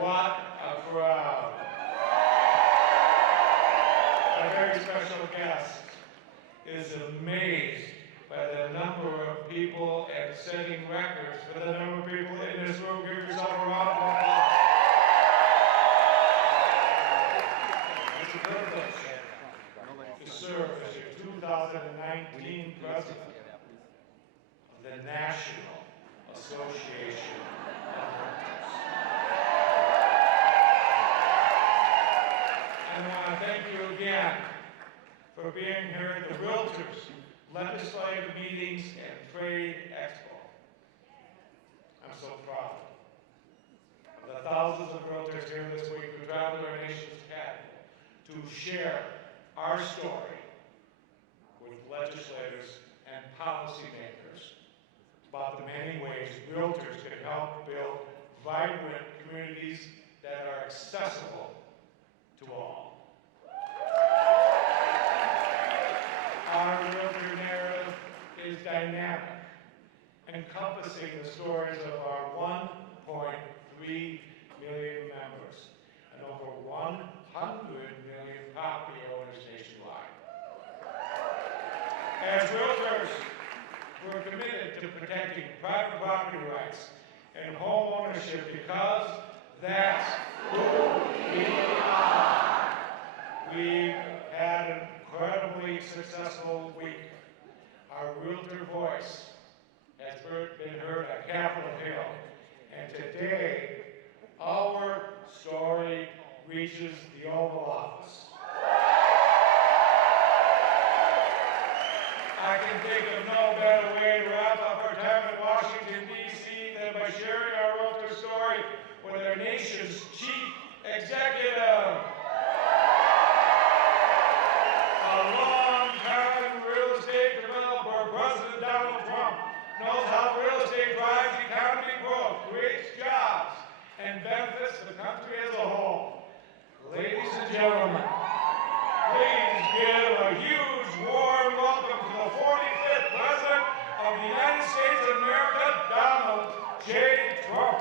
What a crowd. Our very special guest is amazed by the number of people and setting records for the number of people in this room. Give yourself a round of applause. It's a privilege to serve as your 2019 president of the National Association of Realtors. I want to thank you again for being here at the Realtors Legislative Meetings and Trade Expo. I'm so proud of the thousands of realtors here this week who traveled to our nation's capital to share our story with legislators and policymakers about the many ways realtors can help build vibrant communities that are accessible to all. Our realtor narrative is dynamic, encompassing the stories of our 1.3 million members and over 100 million property owners nationwide. As realtors, we're committed to protecting private property rights and home ownership because that's who we are. We've had an incredibly successful week. Our realtor voice has been heard at Capitol Hill, and today our story reaches the Oval Office. I can think of no better way to wrap up our time in Washington, D.C. than by sharing our realtor story with our nation's chief executive. A long-time real estate developer, President Donald Trump, knows how real estate drives economic growth, creates jobs, and benefits the country as a whole. Ladies and gentlemen, please give a huge warm welcome to the 45th President of the United States of America, Donald J. Trump.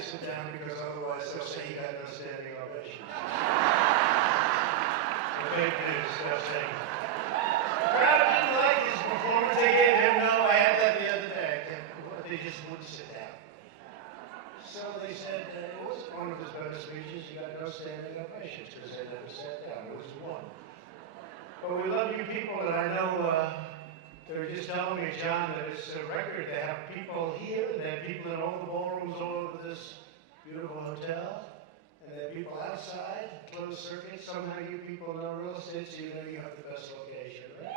Sit down because otherwise they'll say you got no standing ovations. The fake news, they'll say. The crowd didn't like his performance. They gave him no. I had that the other day. They just wouldn't sit down. So they said it was one of his better speeches. You got no standing ovations because they never sat down. It was one. But we love you people, and I know they were just telling me, John, that it's a record. They have people here, and they have people in all the ballrooms all over this beautiful hotel, and there are people outside, closed circuit. Somehow you people know real estate, so you know you have the best location, right?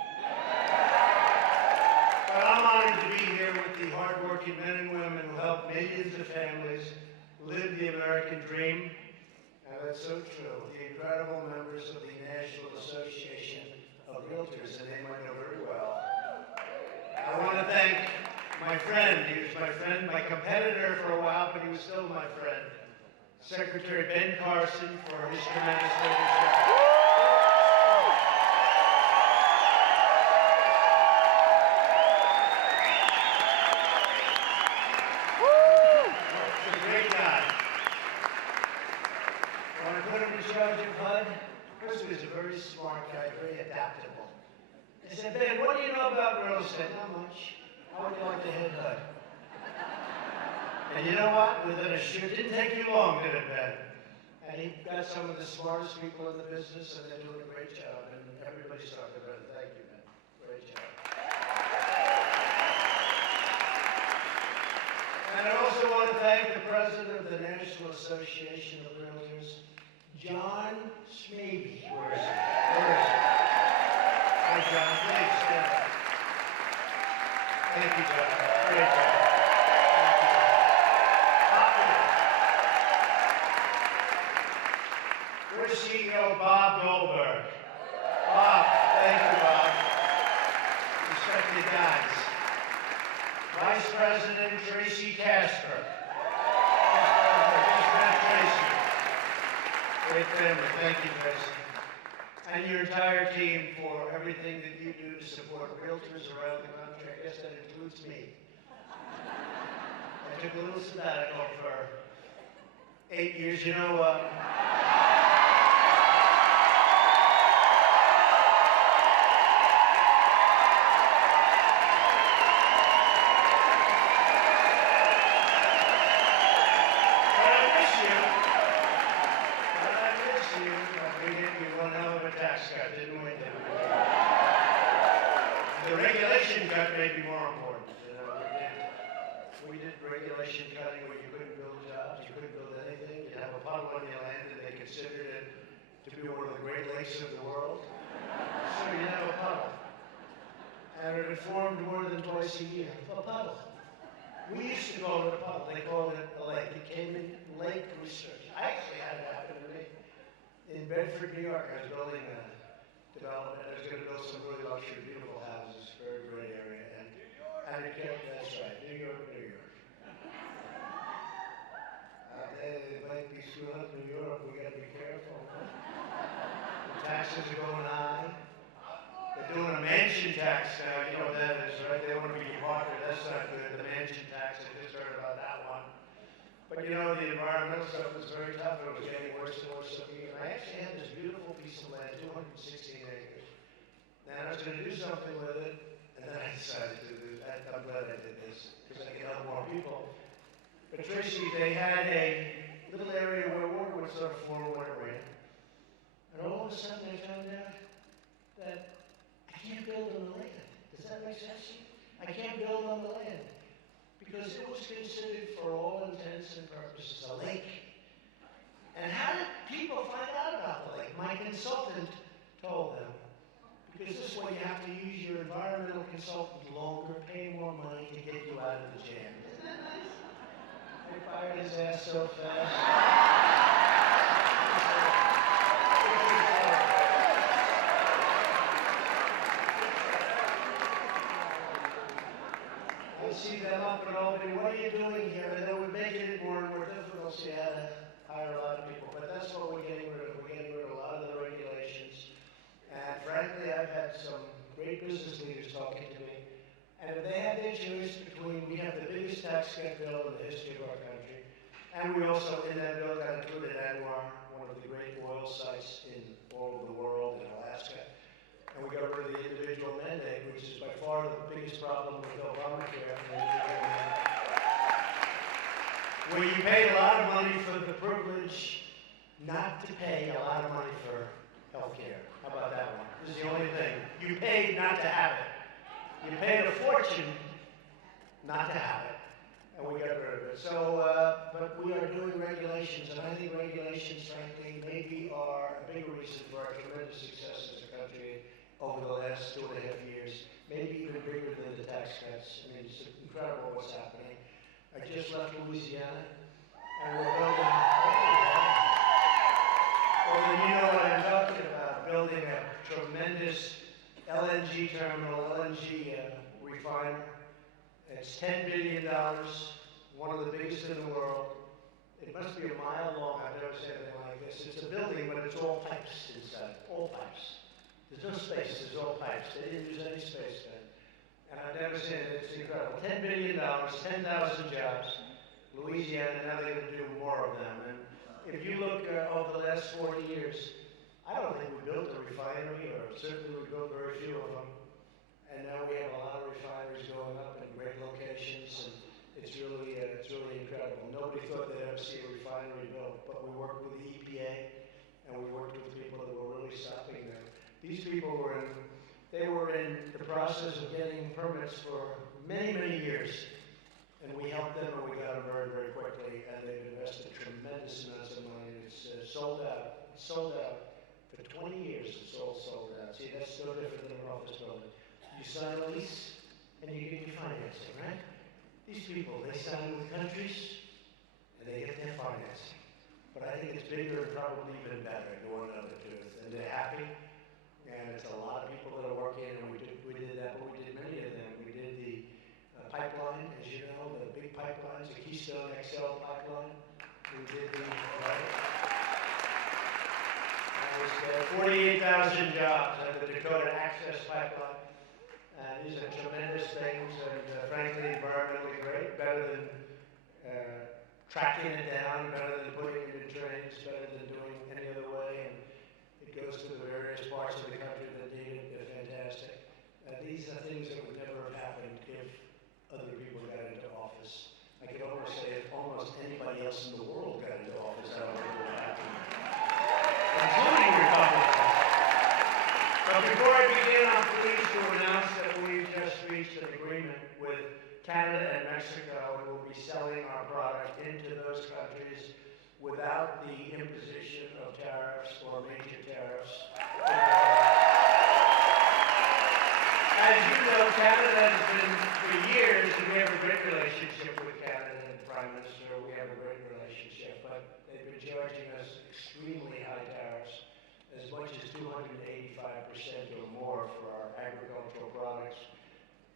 But I'm honored to be here with the hardworking men and women who help millions of families live the American dream, and that's so true. The incredible members of the National Association of Realtors, a name I know very well. I want to thank my friend. He was my friend, my competitor for a while, but he was still my friend. Secretary Ben Carson for his tremendous leadership. And you know what? It didn't take you long, did it, Ben? And he got some of the smartest people in the business, and they're doing a great job. And everybody's talking about it. Thank you, Ben. Great job. And I also want to thank the president of the National Association of Realtors, John Schmaby. Where is he? Hi, John. Please stand up. Thank you, John. Great job. Where's CEO Bob Goldberg? Bob, thank you, Bob. Respected guys. Vice President Tracy Casper. Tracy. Great family. Thank you, Tracy. And your entire team for everything that you do to support realtors around the country. I guess that includes me. I took a little sabbatical for 8 years. You know, the regulation cut may be more important. You know, we did regulation cutting where you couldn't build jobs, you couldn't build anything. You have a puddle on your land, and they considered it to be one of the Great Lakes of the world. So you have a puddle, and it formed more than twice a year. A puddle. We used to call it a puddle. They called it a lake. It came in Lake Research. I actually had it happen to me in Bedford, New York. I was building a development. I was going to build some really luxury, beautiful houses, very great area, and it kept, that's right, New York, New York. It might be screwed up New York, we got to be careful. The taxes are going high. They're doing a mansion tax now, you know what that is, right? They want to be departed, that's not good, the mansion tax, I just heard about that one. But you know, the environmental stuff was very tough, it was getting worse and worse every year. I actually had this beautiful piece of land, 216 acres. And I was going to do something with it, and then I decided to do that. I'm glad I did this, because I can help more people. But Tracy, they had a little area where water would sort of flow when it rained. And all of a sudden I found out that I can't build on the land. Does that make sense to you? I can't build on the land. Because it was considered, for all intents and purposes, a lake. And how did people find out about the lake? My consultant told them. Because this way you have to use your environmental consultant longer, pay more money to get you out of the jam. Isn't that nice? They fired his ass so fast. I see them up in Albany. What are you doing here? And they were making it more and more difficult, so you had to hire a lot of people. But that's what we're getting rid of. We're getting rid of a lot of the regulations. And frankly, I've had some great business leaders talking to me. And if they had their choice between, we have the biggest tax cut bill in the history of our country, and we also, in that bill, got included Anwar, one of the great oil sites in all over the world, in Alaska. And we got rid of the individual mandate, which is by far the biggest problem with Obamacare. Where you paid a lot of money for the privilege not to pay a lot of money for health care. How about that one? This is the only thing. You paid not to have it. You paid a fortune not to have it. And we got rid of it. So, but we are doing regulations, and I think regulations, frankly, maybe are a bigger reason for our tremendous success as a country over the last 2.5 years. Maybe even bigger than the tax cuts. I mean, it's incredible what's happening. I just left Louisiana, and we're building. Well, then you know what I'm talking about, building a tremendous LNG terminal, LNG refiner. It's $10 billion, one of the biggest in the world. It must be a mile long, I've never seen anything like this. It's a building, but it's all pipes inside, all pipes. There's no space, there's all pipes. They didn't use any space then. And I've never seen it, it's incredible. $10 billion, 10,000 jobs. Louisiana, now they're going to do more of them. And if you look over the last 40 years, I don't think we built a refinery, or certainly we built very few of them. And now we have a lot of refineries going up in great locations, and it's really incredible. worked with the EPA, and we worked with people that were really stopping them. These people were in the process of getting permits for many, many years. And we helped them, and we got them very, very quickly, and they've invested tremendous amounts of money. It's sold out. It's sold out. For 20 years, it's all sold out. See, that's no different than an office building. You sign a lease, and you get your financing, right? These people, they sign with countries, and they get their financing. But I think it's bigger and probably even better, to one another truth. And they're happy, and it's a lot of people that are working, and we did that, but we did many of them. We did the pipeline, as you know, the big pipelines, the Keystone XL pipeline. We did the, right? And it was 48,000 jobs at the Dakota Access Pipeline. These are tremendous things, and frankly, environmentally great, better than tracking it down, better than putting it in trains, better than doing any other way. And it goes to the various parts of the country that need it. They're fantastic. These are things that would never have happened if other people got into office. I could almost say if almost anybody else in the world got into office, I don't think it would happen. Including Republicans. But before I begin, I'm pleased to announce that we've just reached an agreement with Canada and Mexico, and we'll be selling our product into those countries without the imposition of tariffs or major tariffs. As you know, Canada has been, for years, and we have a great relationship with Canada and the Prime Minister. We have a great relationship, but they've been charging us extremely high tariffs, as much as 285% or more for our agricultural products,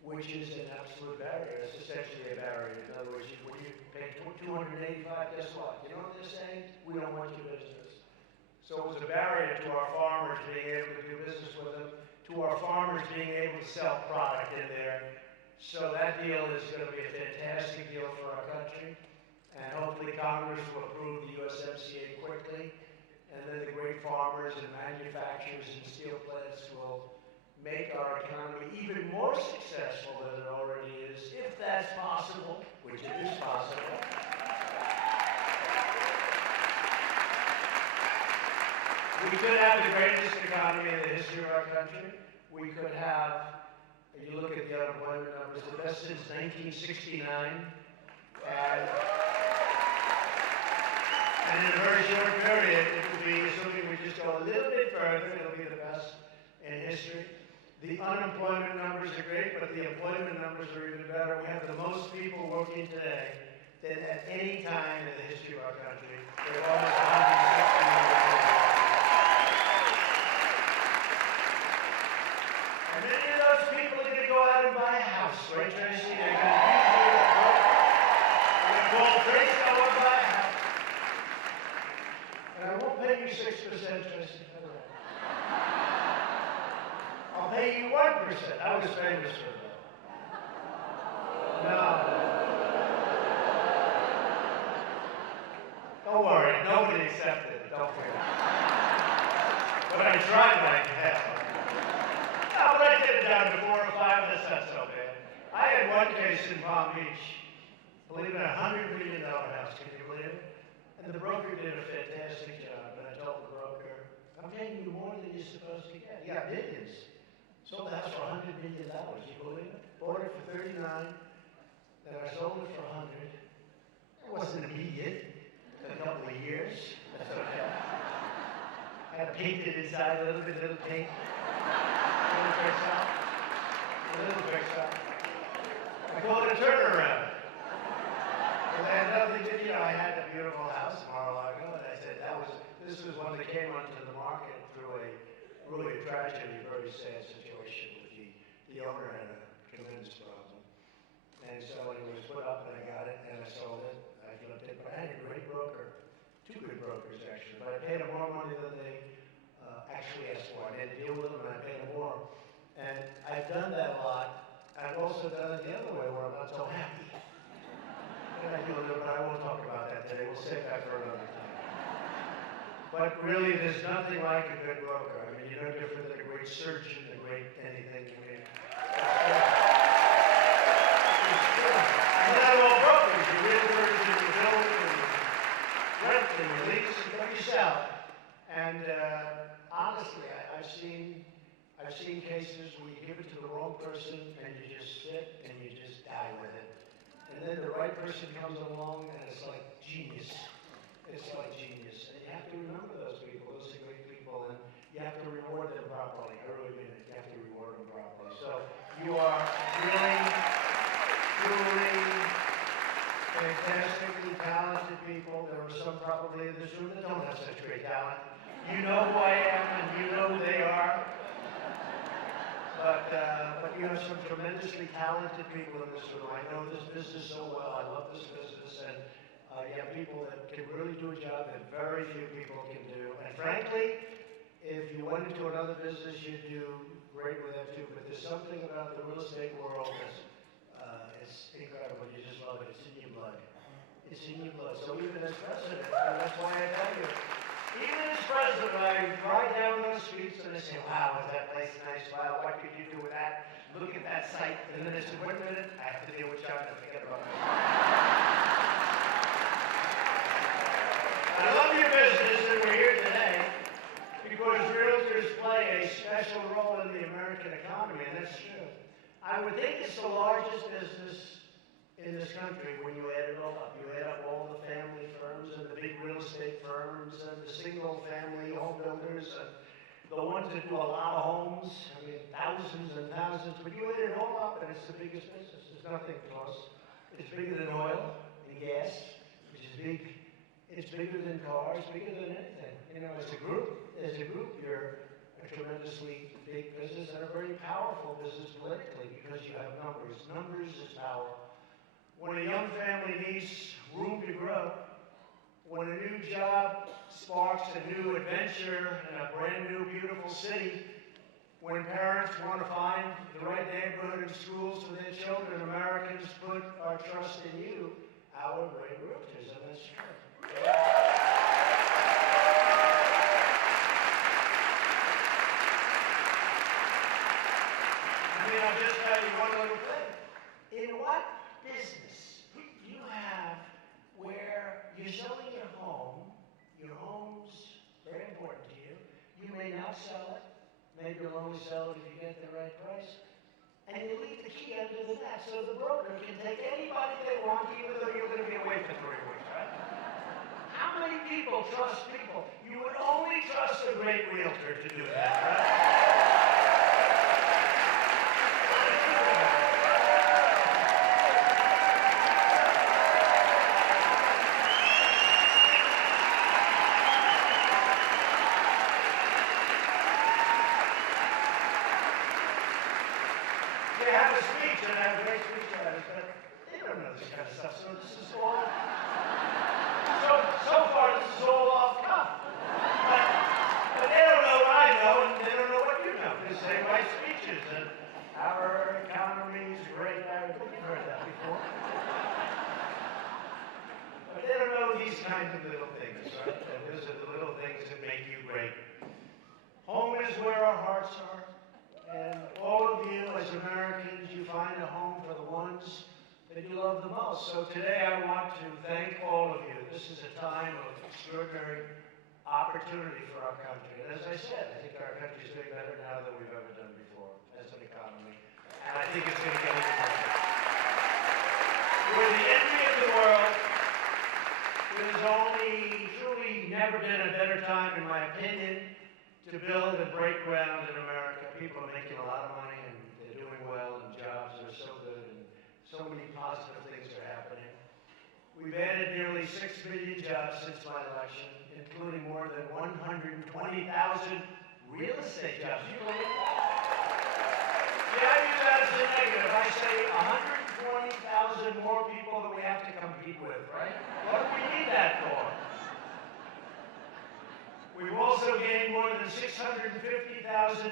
which is an absolute barrier. It's essentially a barrier. In other words, when you pay 285, guess what? You know what they're saying? We don't want your business. So it was a barrier to our farmers being able to do business with them, to our farmers being able to sell product in there. So that deal is going to be a fantastic deal for our country. And hopefully Congress will approve the USMCA quickly. And then the great farmers and manufacturers and steel plants will make our economy even more successful than it already is, if that's possible, which it is possible. We could have the greatest economy in the history of our country. We could have, if you look at the unemployment numbers, the best since 1969. And in a very short period, it will be, assuming we just go a little bit further, it'll be the best in history. The unemployment numbers are great, but the employment numbers are even better. We have the most people working today than at any time in the history of our country. We have almost 160 million people. And many of those people are going to go out and buy a house, right, Tracy? They're going to call Tracy, I want to buy a house. And I won't pay you 6%, Tracy. I'll pay you 1%. I was famous for that. No. Don't worry, nobody accepted it. Don't worry. But I tried my best. No, but I did it down to 4 or 5, and that's not so bad. I had one case in Palm Beach. Believe it, $100 million house. Can you believe it? And the broker did a fantastic job. And I told the broker, I'm paying you more than you're supposed to get. You got millions. Sold the house for $100 million. You believe it? Bought it for $39. Then I sold it for $100. It wasn't immediate. A couple of years. That's okay. I had to paint it inside a little bit, little paint. A little fix up. A little fix up. I call it a turnaround. And I had nothing to do. I had a beautiful house in Mar-a-Lago, and I said this was one that came onto the market through a really tragedy, very sad situation with the owner had a tremendous problem. And so it was put up, and I got it, and I sold it. I flipped it, but I had a great broker, 2 good brokers actually, but I paid them more money than they actually asked for. I didn't deal with them, and I paid them more. And I've done that a lot. I've also done it the other way, where I'm not so happy. And I do a little, but I won't talk about that today. We'll save that for another time. But really, there's nothing like a good broker. I mean, you're no different than a great surgeon, a great anything. I mean, you're not all brokers. You're realtors, and you build, and you rent, and you lease, and you right person comes along and it's like genius. It's like genius. And you have to remember those people. Those are great people. And you have to reward them properly. I really mean it. You have to reward them properly. So you are really, truly fantastically talented people. There are some probably in this room that don't have such great talent. You know who I am and you know who they are. But you have some tremendously talented people in this room. I know this business so well. I love this business. And you have people that can really do a job that very few people can do. And frankly, if you went into another business, you'd do great with that too. But there's something about the real estate world that's it's incredible. You just love it. It's in your blood. It's in your blood. So even as president, and that's why I tell you, even as president, I ride down those streets and I say, wow, is that place nice? Wow, what could you do with that? Look at that site. And then I say, wait a minute, I have to deal with John and forget about it. I love your business and we're here today because realtors play a special role in the American economy, and that's true. I would think it's the largest business in this country when you add it all up. You add up all the family firms and the big real estate firms and the single family home builders and the ones that do a lot of homes. I mean, thousands and thousands. But you add it all up and it's the biggest business. There's nothing close. It's bigger than oil and gas, which is big. It's bigger than cars, bigger than anything. You know, as a group, you're a tremendously big business and a very powerful business politically because you have numbers. Numbers is power. When a young family needs room to grow, when a new job sparks a new adventure in a brand new, beautiful city, when parents want to find the right neighborhood and schools for their children, Americans put our trust in you, our great realtors, and that's true. I mean, I'll just tell you one little thing. In what business you have where you're selling your home's very important to you. You may not sell it. Maybe you'll only sell it if you get the right price. And you leave the key under the mat so the broker can take anybody they want, even though you're going to be away for 3 weeks, right? How many people trust people? You would only trust a great realtor to do that, right? They have a speech, and I have a great speech writers, but they don't know this kind of stuff, so this is all, so far this is all off cuff. But they don't know what I know, and they don't know what you know, because they write speeches, and our economy is great. You've heard that before. But they don't know these kinds of little things, right? And those are the little things that make you great. Home is where our hearts are. And all of you as Americans, you find a home for the ones that you love the most. So today I want to thank all of you. This is a time of extraordinary opportunity for our country. And as I said, I think our country is doing better now than we've ever done before as an economy. And I think it's going to get even better. We're the envy of the world. There's only truly never been a better time, in my opinion, to build and break ground in America. People are making a lot of money and they're doing well and jobs are so good and so many positive things are happening. We've added nearly 6 million jobs since my election, including more than 120,000 real estate jobs. You believe that? See, I view that as a negative. I say 120,000 more people that we have to compete with, right? What do we need that for? We've also gained more than 650,000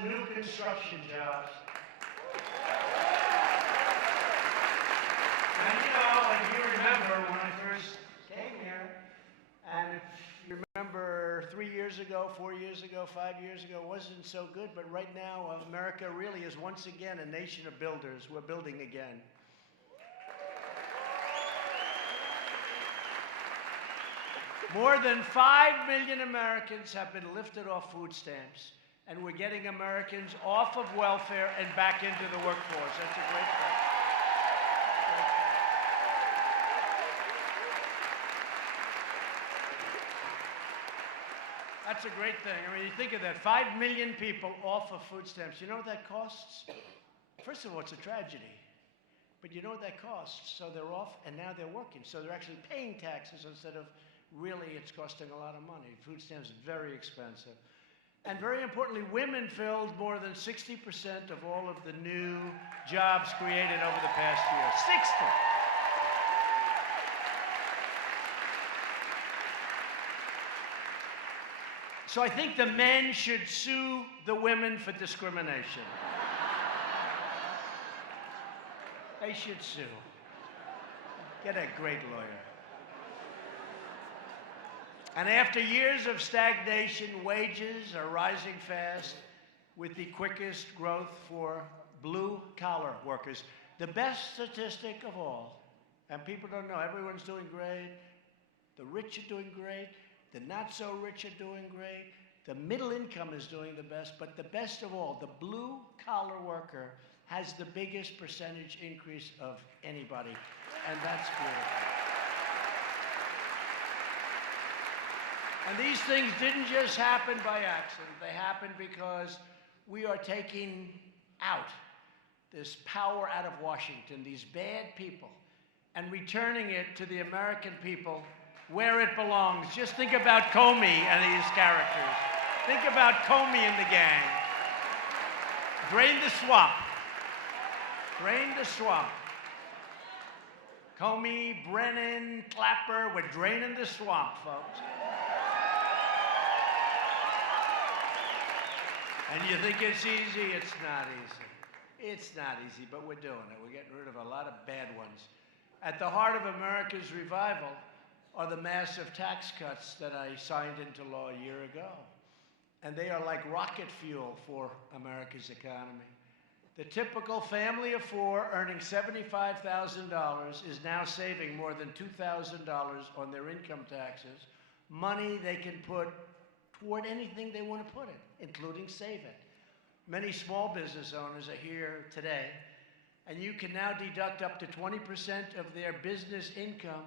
new construction jobs. And you remember when I first came here, and if you remember 3 years ago, 4 years ago, 5 years ago, it wasn't so good, but right now America really is once again a nation of builders. We're building again. More than 5 million Americans have been lifted off food stamps, and we're getting Americans off of welfare and back into the workforce. That's a great thing. That's a great thing. I mean, you think of that, 5 million people off of food stamps. You know what that costs? First of all, it's a tragedy. But you know what that costs? So they're off, and now they're working. So they're actually paying taxes instead of really it's costing a lot of money. Food stamps are very expensive. And very importantly, women filled more than 60% of all of the new jobs created over the past year. 60. So I think the men should sue the women for discrimination. They should sue. Get a great lawyer. And after years of stagnation, wages are rising fast with the quickest growth for blue-collar workers. The best statistic of all, and people don't know, everyone's doing great. The rich are doing great. The not-so-rich are doing great. The middle income is doing the best. But the best of all, the blue-collar worker has the biggest percentage increase of anybody. And that's beautiful. And these things didn't just happen by accident. They happened because we are taking out this power out of Washington, these bad people, and returning it to the American people where it belongs. Just think about Comey and his characters. Think about Comey and the gang. Drain the swamp. Drain the swamp. Comey, Brennan, Clapper, we're draining the swamp, folks. And you think it's easy? It's not easy. It's not easy, but we're doing it. We're getting rid of a lot of bad ones. At the heart of America's revival are the massive tax cuts that I signed into law a year ago. And they are like rocket fuel for America's economy. The typical family of four earning $75,000 is now saving more than $2,000 on their income taxes, money they can put toward anything they want to put it, including save it. Many small business owners are here today, and you can now deduct up to 20% of their business income,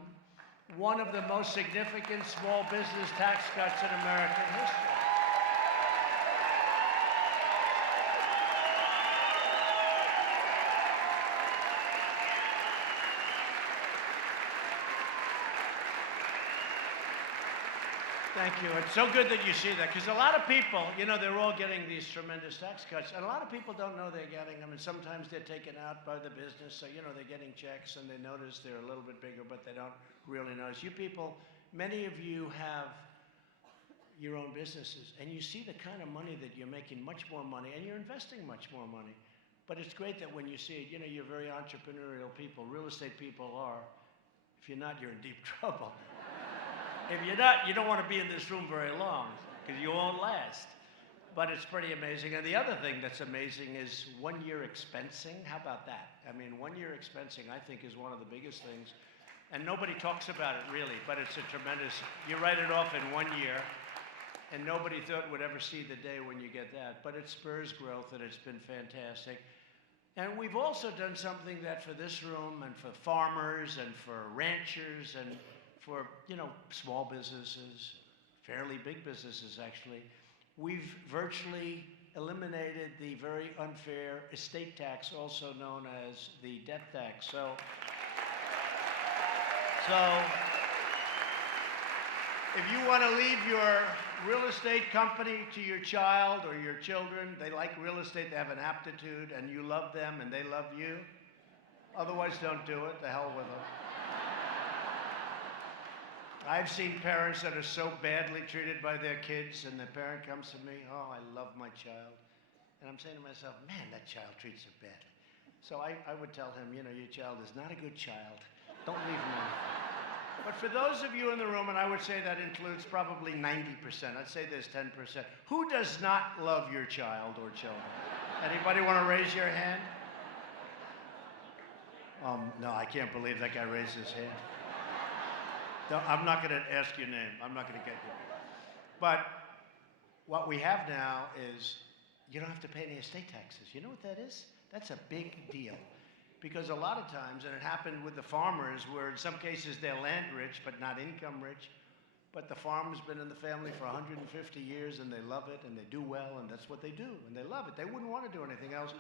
one of the most significant small business tax cuts in American history. Thank you. It's so good that you see that, because a lot of people, you know, they're all getting these tremendous tax cuts, and a lot of people don't know they're getting them, and sometimes they're taken out by the business, so, you know, they're getting checks, and they notice they're a little bit bigger, but they don't really notice. You people, many of you have your own businesses, and you see the kind of money that you're making, much more money, and you're investing much more money. But it's great that when you see it, you know, you're very entrepreneurial people. Real estate people are. If you're not, you're in deep trouble. If you're not, you don't want to be in this room very long, because you won't last. But it's pretty amazing. And the other thing that's amazing is one-year expensing. How about that? I mean, one-year expensing, I think, is one of the biggest things. And nobody talks about it, really, but it's a tremendous, you write it off in 1 year, and nobody thought would ever see the day when you get that. But it spurs growth, and it's been fantastic. And we've also done something that for this room and for farmers and for ranchers and for, you know, small businesses, fairly big businesses actually, we've virtually eliminated the very unfair estate tax, also known as the death tax. So if you want to leave your real estate company to your child or your children, they like real estate, they have an aptitude, and you love them and they love you, otherwise don't do it, the hell with them. I've seen parents that are so badly treated by their kids, and the parent comes to me, oh, I love my child. And I'm saying to myself, man, that child treats her badly. So I would tell him, you know, your child is not a good child. Don't leave him alone. But for those of you in the room, and I would say that includes probably 90%, I'd say there's 10%, who does not love your child or children? Anybody want to raise your hand? No, I can't believe that guy raised his hand. No, I'm not going to ask your name. I'm not going to get you. But what we have now is you don't have to pay any estate taxes. You know what that is? That's a big deal. Because a lot of times, and it happened with the farmers, where in some cases they're land rich but not income rich, but the farm has been in the family for 150 years, and they love it, and they do well, and that's what they do, and they love it. They wouldn't want to do anything else.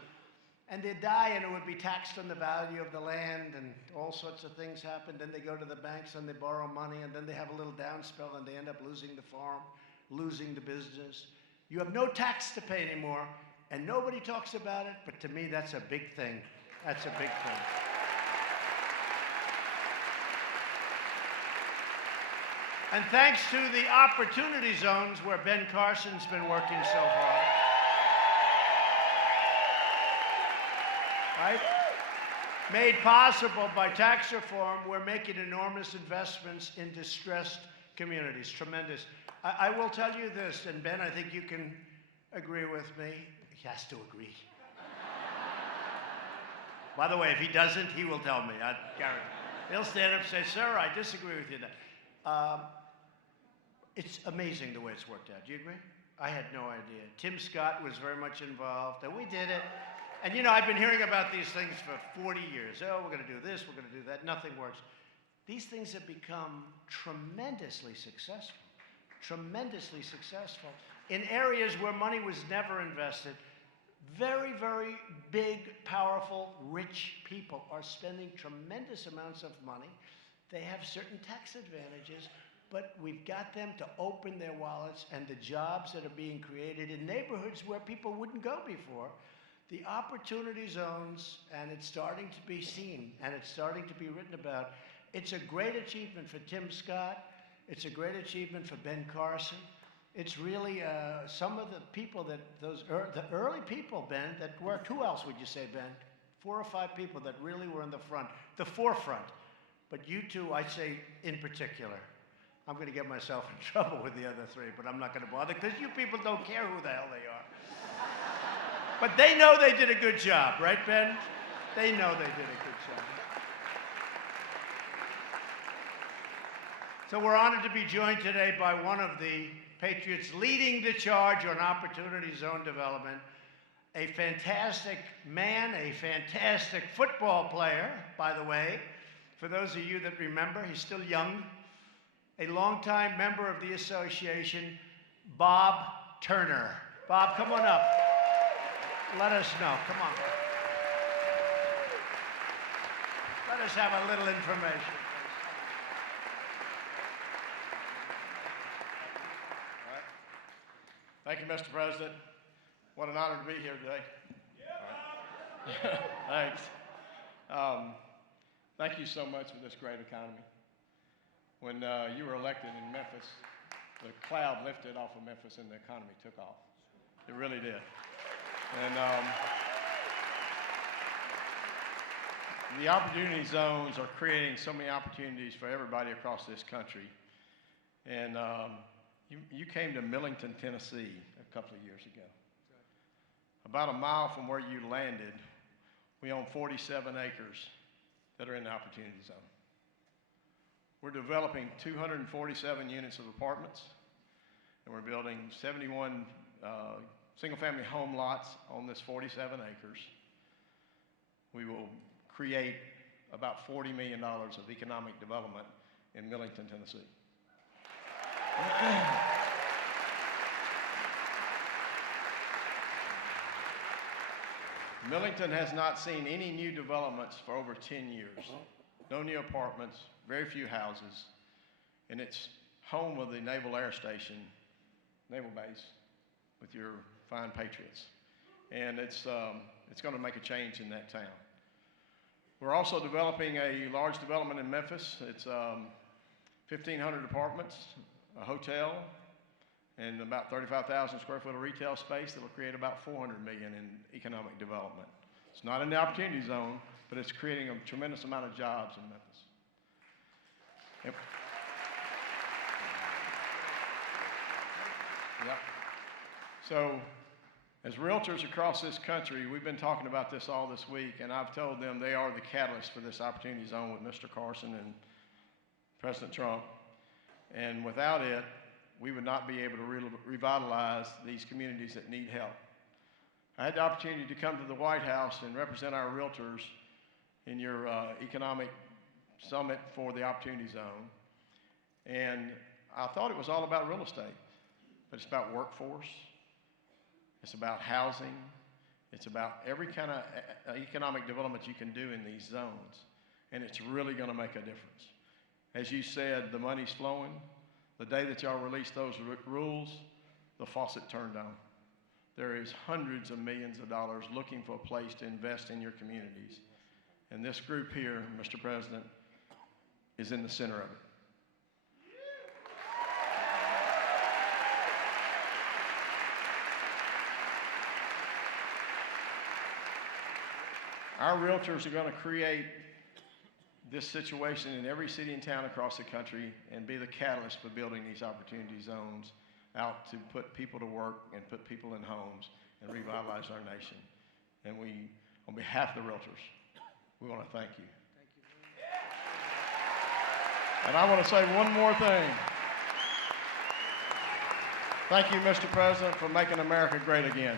And they'd die, and it would be taxed on the value of the land, and all sorts of things happen. Then they go to the banks, and they borrow money, and then they have a little downspell, and they end up losing the farm, losing the business. You have no tax to pay anymore, and nobody talks about it, but to me, that's a big thing. That's a big thing. And thanks to the opportunity zones where Ben Carson's been working so hard, right? Made possible by tax reform, we're making enormous investments in distressed communities. Tremendous. I will tell you this, and Ben, I think you can agree with me. He has to agree. By the way, if he doesn't, he will tell me. I guarantee. He'll stand up and say, "Sir, I disagree with you." It's amazing the way it's worked out. Do you agree? I had no idea. Tim Scott was very much involved, and we did it. And you know, I've been hearing about these things for 40 years. Oh, we're going to do this, we're going to do that. Nothing works. These things have become tremendously successful. Tremendously successful. In areas where money was never invested, very, very big, powerful, rich people are spending tremendous amounts of money. They have certain tax advantages, but we've got them to open their wallets, and the jobs that are being created in neighborhoods where people wouldn't go before. The opportunity zones, and it's starting to be seen, and it's starting to be written about. It's a great achievement for Tim Scott. It's a great achievement for Ben Carson. It's really some of the people that, the early people, Ben, that worked. Who else would you say, Ben? 4 or 5 people that really were in the front, the forefront. But you two, I say in particular. I'm going to get myself in trouble with the other 3, but I'm not going to bother, because you people don't care who the hell they are. But they know they did a good job, right, Ben? They know they did a good job. So we're honored to be joined today by one of the patriots leading the charge on opportunity zone development, a fantastic man, a fantastic football player, by the way. For those of you that remember, he's still young, a longtime member of the association, Bob Turner. Bob, come on up. Let us know. Come on. Let us have a little information. All right. Thank you, Mr. President. What an honor to be here today. Right. Thanks. Thank you so much for this great economy. When you were elected in Memphis, the cloud lifted off of Memphis and the economy took off. It really did. And the opportunity zones are creating so many opportunities for everybody across this country. And you came to Millington, Tennessee a couple of years ago. About a mile from where you landed, we own 47 acres that are in the opportunity zone. We're developing 247 units of apartments, and we're building 71 single-family home lots on this 47 acres. We will create about $40 million of economic development in Millington, Tennessee. Millington has not seen any new developments for over 10 years. No new apartments, very few houses, and it's home of the Naval Air Station, Naval Base, with your fine patriots. And it's going to make a change in that town. We're also developing a large development in Memphis. It's 1,500 apartments, a hotel, and about 35,000 square foot of retail space that will create about $400 million in economic development. It's not in the opportunity zone, but it's creating a tremendous amount of jobs in Memphis. Yep. Yep. So, as realtors across this country, we've been talking about this all this week, and I've told them they are the catalyst for this opportunity zone with Mr. Carson and President Trump. And without it, we would not be able to revitalize these communities that need help. I had the opportunity to come to the White House and represent our realtors in your economic summit for the Opportunity Zone. And I thought it was all about real estate, but it's about workforce. It's about housing. It's about every kind of economic development you can do in these zones. And it's really going to make a difference. As you said, the money's flowing. The day that y'all release those rules, the faucet turned on. There is hundreds of millions of dollars looking for a place to invest in your communities. And this group here, Mr. President, is in the center of it. Our realtors are going to create this situation in every city and town across the country and be the catalyst for building these opportunity zones out to put people to work and put people in homes and revitalize our nation. And we, on behalf of the realtors, we want to thank you. And I want to say one more thing. Thank you, Mr. President, for making America great again.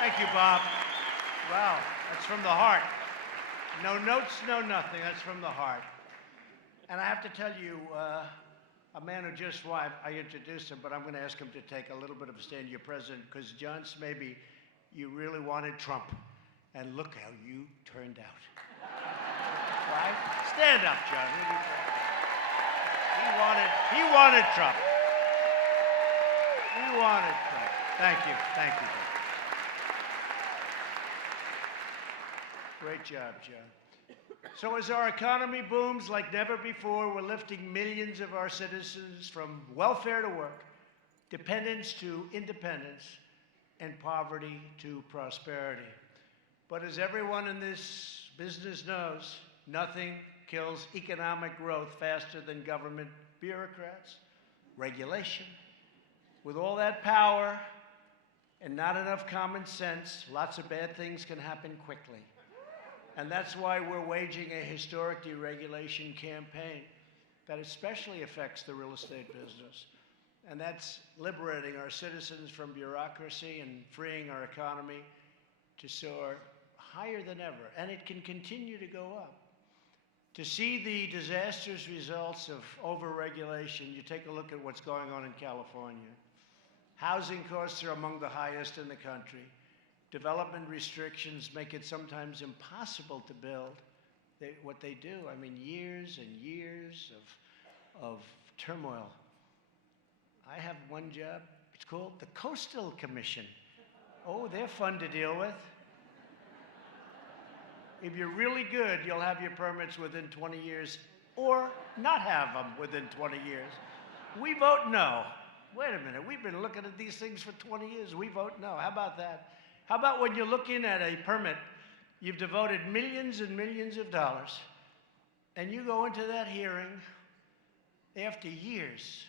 Thank you, Bob. Wow, that's from the heart. No notes, no nothing. That's from the heart. And I have to tell you, a man who just arrived, I introduced him, but I'm going to ask him to take a little bit of a stand. Your president, because John Smaby, you really wanted Trump, and look how you turned out. Right? Stand up, John. He wanted Trump. He wanted Trump. Thank you. Thank you, John. Great job, John. So as our economy booms like never before, we're lifting millions of our citizens from welfare to work, dependence to independence, and poverty to prosperity. But as everyone in this business knows, nothing kills economic growth faster than government bureaucrats, regulation. With all that power and not enough common sense, lots of bad things can happen quickly. And that's why we're waging a historic deregulation campaign that especially affects the real estate business. And that's liberating our citizens from bureaucracy and freeing our economy to soar higher than ever. And it can continue to go up. To see the disastrous results of overregulation, you take a look at what's going on in California. Housing costs are among the highest in the country. Development restrictions make it sometimes impossible to build what they do. I mean, years and years of turmoil. I have one job. It's called the Coastal Commission. Oh, they're fun to deal with. If you're really good, you'll have your permits within 20 years or not have them within 20 years. We vote no. Wait a minute, we've been looking at these things for 20 years. We vote no. How about that? How about when you're looking at a permit, you've devoted millions and millions of dollars, and you go into that hearing after years,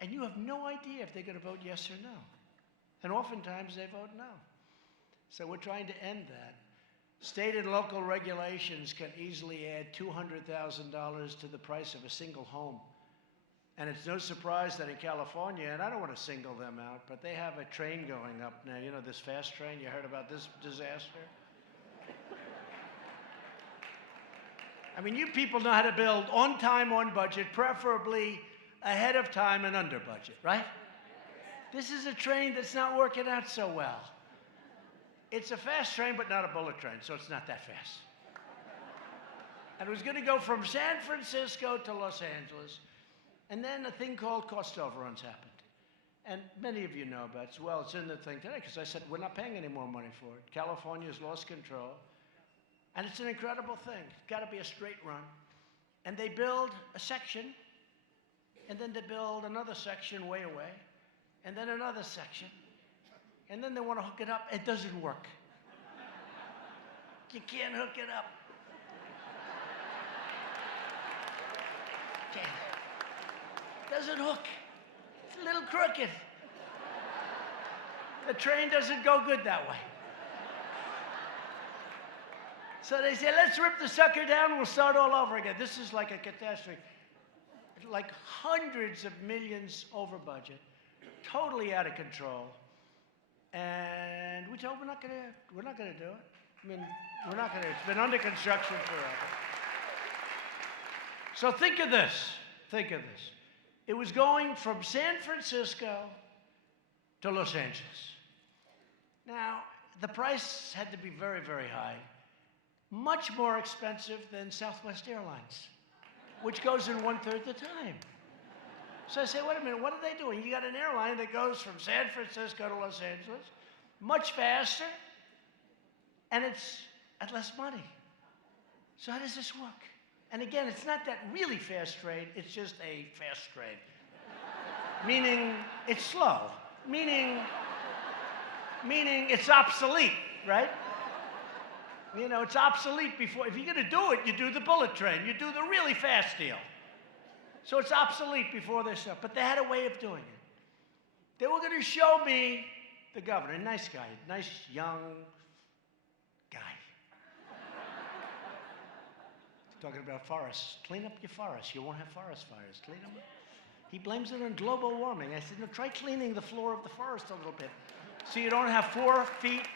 and you have no idea if they're going to vote yes or no. And oftentimes they vote no. So we're trying to end that. State and local regulations can easily add $200,000 to the price of a single home. And it's no surprise that in California, and I don't want to single them out, but they have a train going up now. You know, this fast train, you heard about this disaster? I mean, you people know how to build on time, on budget, preferably ahead of time and under budget, right? This is a train that's not working out so well. It's a fast train, but not a bullet train, so it's not that fast. And it was going to go from San Francisco to Los Angeles. And then a thing called cost overruns happened. And many of you know about it. Well, it's in the thing today, because I said, we're not paying any more money for it. California's lost control. And it's an incredible thing. It's got to be a straight run. And they build a section, and then they build another section way away, and then another section. And then they want to hook it up. It doesn't work. You can't hook it up. Can't. Doesn't hook. It's a little crooked. The train doesn't go good that way. So they say, let's rip the sucker down, we'll start all over again. This is like a catastrophe. Like hundreds of millions over budget, totally out of control. And we told we're not gonna do it. I mean, we're not gonna, it's been under construction forever. So think of this, It was going from San Francisco to Los Angeles. Now, the price had to be very, very high. Much more expensive than Southwest Airlines, which goes in 1/3 the time. So I say, wait a minute, what are they doing? You got an airline that goes from San Francisco to Los Angeles, much faster, and it's at less money. So how does this work? And again, it's not that really fast trade, it's just a fast trade. Meaning it's slow, meaning it's obsolete, right? You know, it's obsolete before, if you're gonna do it, you do the bullet train, you do the really fast deal. So it's obsolete before they start, but they had a way of doing it. They were gonna show me the governor, a nice guy, nice young guy. Talking about forests, clean up your forests, you won't have forest fires, clean them up. He blames it on global warming. I said, no, try cleaning the floor of the forest a little bit, so you don't have 4 feet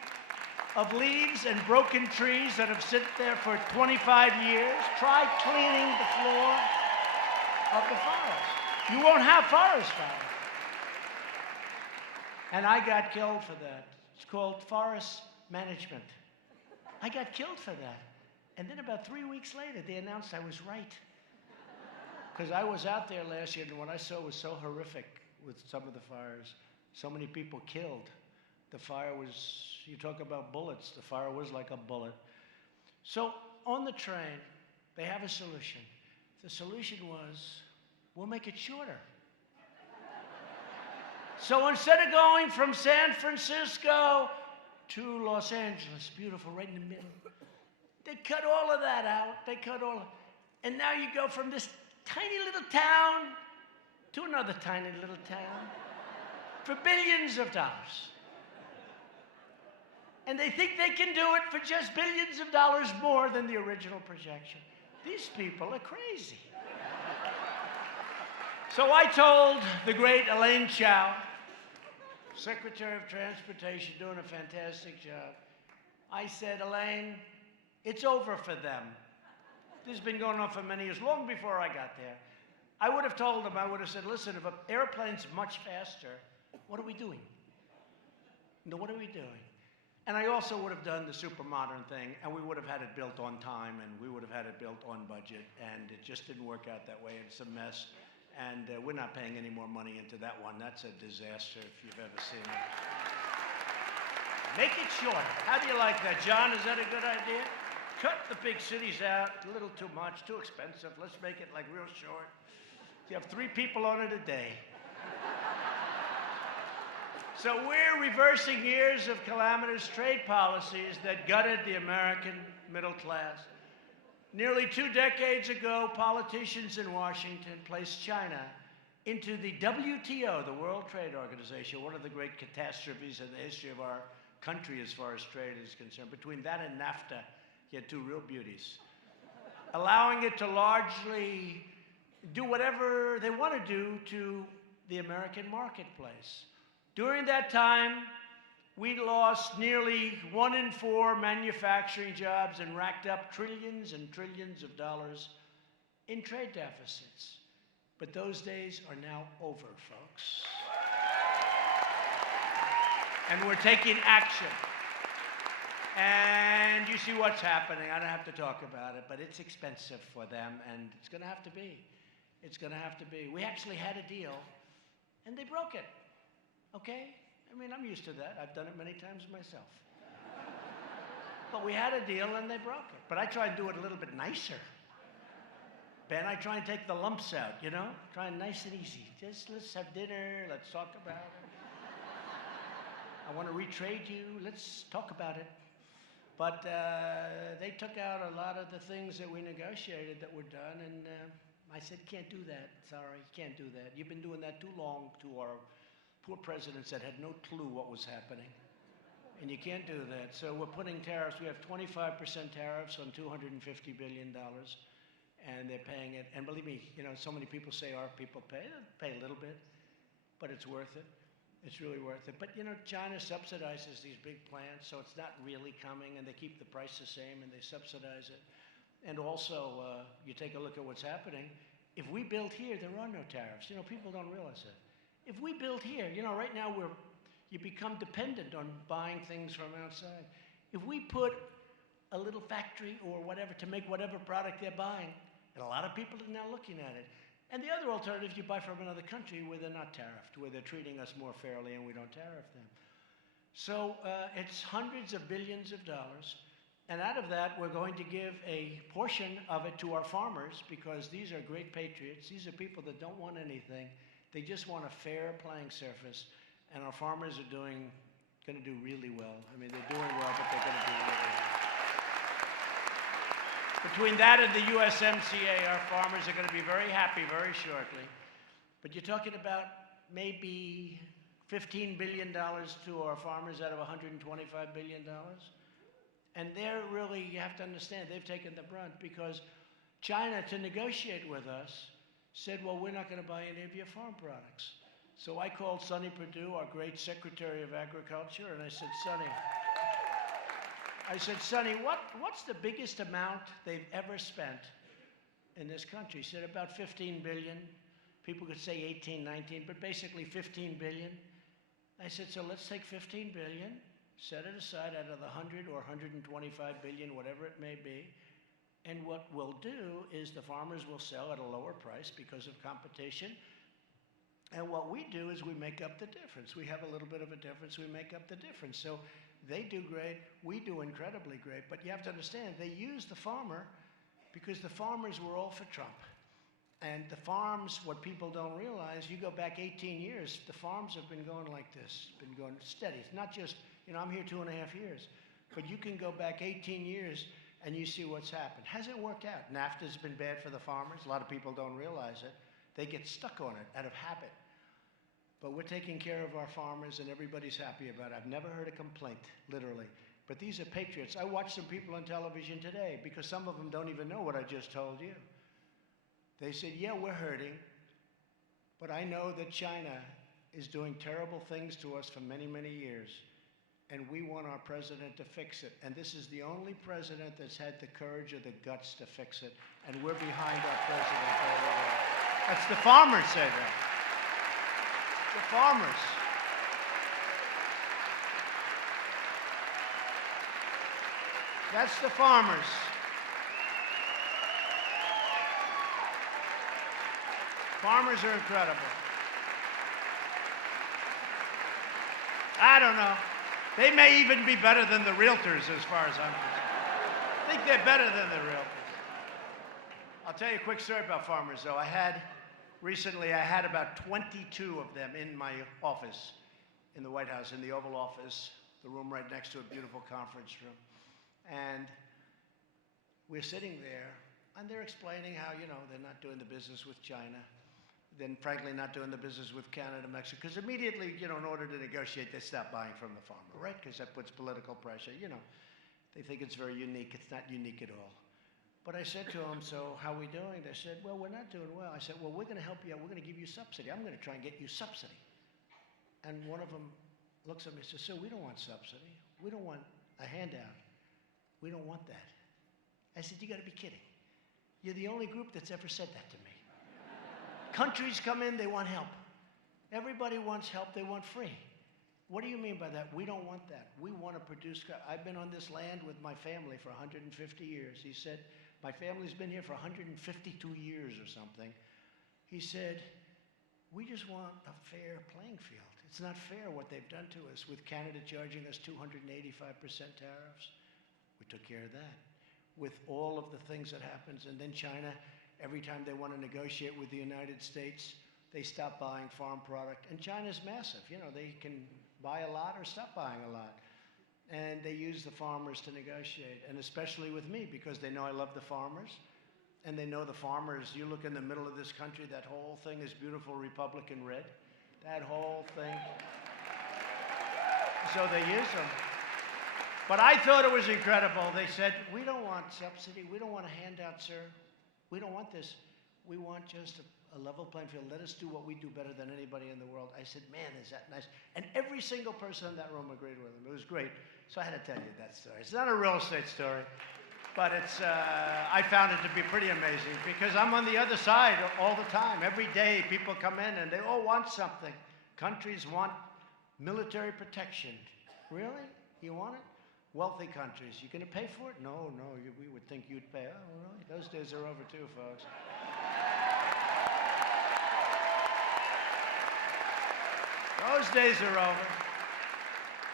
of leaves and broken trees that have sit there for 25 years. Try cleaning the floor of the forest. You won't have forest fires. And I got killed for that. It's called forest management. I got killed for that. And then about 3 weeks later, they announced I was right. Because I was out there last year, and what I saw was so horrific with some of the fires. So many people killed. The fire was, you talk about bullets, the fire was like a bullet. So on the train, they have a solution. The solution was, we'll make it shorter. So instead of going from San Francisco to Los Angeles, beautiful, right in the middle, they cut all of that out. They cut all, and now you go from this tiny little town to another tiny little town for billions of dollars. And they think they can do it for just billions of dollars more than the original projection. These people are crazy. So I told the great Elaine Chao, Secretary of Transportation, doing a fantastic job. I said, Elaine, it's over for them. This has been going on for many years, long before I got there. I would have told them, I would have said, listen, if an airplane's much faster, what are we doing? No, what are we doing? And I also would have done the super modern thing, and we would have had it built on time, and we would have had it built on budget, and it just didn't work out that way. It's a mess, and we're not paying any more money into that one. That's a disaster if you've ever seen it. Make it shorter. How do you like that, John? Is that a good idea? Cut the big cities out, a little too much, too expensive. Let's make it like real short. You have 3 people on it a day. So we're reversing years of calamitous trade policies that gutted the American middle class. Nearly 2 decades ago, politicians in Washington placed China into the WTO, the World Trade Organization, one of the great catastrophes in the history of our country as far as trade is concerned. Between that and NAFTA, you had 2 real beauties. Allowing it to largely do whatever they want to do to the American marketplace. During that time, we lost nearly 1 in 4 manufacturing jobs and racked up trillions and trillions of dollars in trade deficits. But those days are now over, folks. And we're taking action. And you see what's happening. I don't have to talk about it, but it's expensive for them, and it's going to have to be. It's going to have to be. We actually had a deal, and they broke it. Okay? I mean, I'm used to that. I've done it many times myself. But we had a deal, and they broke it. But I try and do it a little bit nicer. Ben, I try and take the lumps out, you know? Try and nice and easy. Just let's have dinner. Let's talk about it. I want to retrade you. Let's talk about it. But they took out a lot of the things that we negotiated that were done, and I said, can't do that. Sorry, can't do that. You've been doing that too long to our poor presidents that had no clue what was happening. And you can't do that. So we're putting tariffs. We have 25% tariffs on $250 billion, and they're paying it. And believe me, you know, so many people say our people pay. They pay a little bit, but it's worth it. It's really worth it. But, you know, China subsidizes these big plants, so it's not really coming, and they keep the price the same, and they subsidize it. And also, you take a look at what's happening. If we build here, there are no tariffs. You know, people don't realize that. If we build here, you know, right now you become dependent on buying things from outside. If we put a little factory or whatever to make whatever product they're buying, and a lot of people are now looking at it. And the other alternative, you buy from another country where they're not tariffed, where they're treating us more fairly and we don't tariff them. So it's hundreds of billions of dollars. And out of that, we're going to give a portion of it to our farmers because these are great patriots. These are people that don't want anything. They just want a fair playing surface. And our farmers are going to do really well. I mean, they're doing well, but they're going to do really well. Between that and the USMCA, our farmers are going to be very happy very shortly. But you're talking about maybe $15 billion to our farmers out of $125 billion. And they're really, you have to understand, they've taken the brunt because China, to negotiate with us, said, well, we're not going to buy any of your farm products. So I called Sonny Perdue, our great Secretary of Agriculture, and I said, Sonny, what's the biggest amount they've ever spent in this country? He said, about 15 billion. People could say 18, 19, but basically 15 billion. I said, so let's take 15 billion, set it aside out of the 100 or 125 billion, whatever it may be. And what we'll do is the farmers will sell at a lower price because of competition. And what we do is we make up the difference. We have a little bit of a difference. We make up the difference. So they do great. We do incredibly great. But you have to understand, they use the farmer because the farmers were all for Trump. And the farms, what people don't realize, you go back 18 years, the farms have been going like this, been going steady. It's not just, you know, I'm here 2.5 years. But you can go back 18 years and you see what's happened. Hasn't worked out. NAFTA's been bad for the farmers. A lot of people don't realize it. They get stuck on it out of habit. But we're taking care of our farmers, and everybody's happy about it. I've never heard a complaint, literally. But these are patriots. I watched some people on television today because some of them don't even know what I just told you. They said, yeah, we're hurting, but I know that China is doing terrible things to us for many, many years, and we want our president to fix it. And this is the only president that's had the courage or the guts to fix it, and we're behind our president all the way. That's the farmers say that. The farmers. That's the farmers. Farmers are incredible. I don't know. They may even be better than the Realtors as far as I'm concerned. I think they're better than the Realtors. I'll tell you a quick story about farmers, though. Recently, I had about 22 of them in my office in the White House, in the Oval Office, the room right next to a beautiful conference room. And we're sitting there, and they're explaining how, you know, they're not doing the business with China, then frankly not doing the business with Canada, Mexico, because immediately, you know, in order to negotiate, they stop buying from the farmer, right? Because that puts political pressure. You know, they think it's very unique. It's not unique at all. But I said to them, so how are we doing? They said, well, we're not doing well. I said, well, we're going to help you out. We're going to give you subsidy. I'm going to try and get you subsidy. And one of them looks at me and says, sir, we don't want subsidy. We don't want a handout. We don't want that. I said, you got to be kidding. You're the only group that's ever said that to me. Countries come in, they want help. Everybody wants help, they want free. What do you mean by that? We don't want that. We want to produce. I've been on this land with my family for 150 years. He said, my family's been here for 152 years or something. He said, we just want a fair playing field. It's not fair what they've done to us with Canada charging us 285% tariffs. We took care of that. With all of the things that happens, and then China, every time they want to negotiate with the United States, they stop buying farm product. And China's massive. You know, they can buy a lot or stop buying a lot. And they use the farmers to negotiate, and especially with me, because they know I love the farmers. And they know the farmers, you look in the middle of this country, that whole thing is beautiful Republican red. That whole thing. So they use them. But I thought it was incredible. They said, we don't want subsidy. We don't want a handout, sir. We don't want this. We want just a level playing field. Let us do what we do better than anybody in the world. I said, man, is that nice? And every single person in that room agreed with him. It was great. So I had to tell you that story. It's not a real estate story, but it's, I found it to be pretty amazing because I'm on the other side all the time. Every day people come in and they all want something. Countries want military protection. Really? You want it? Wealthy countries, you going to pay for it? No, we would think you'd pay. Oh, really? Those days are over too, folks. Those days are over.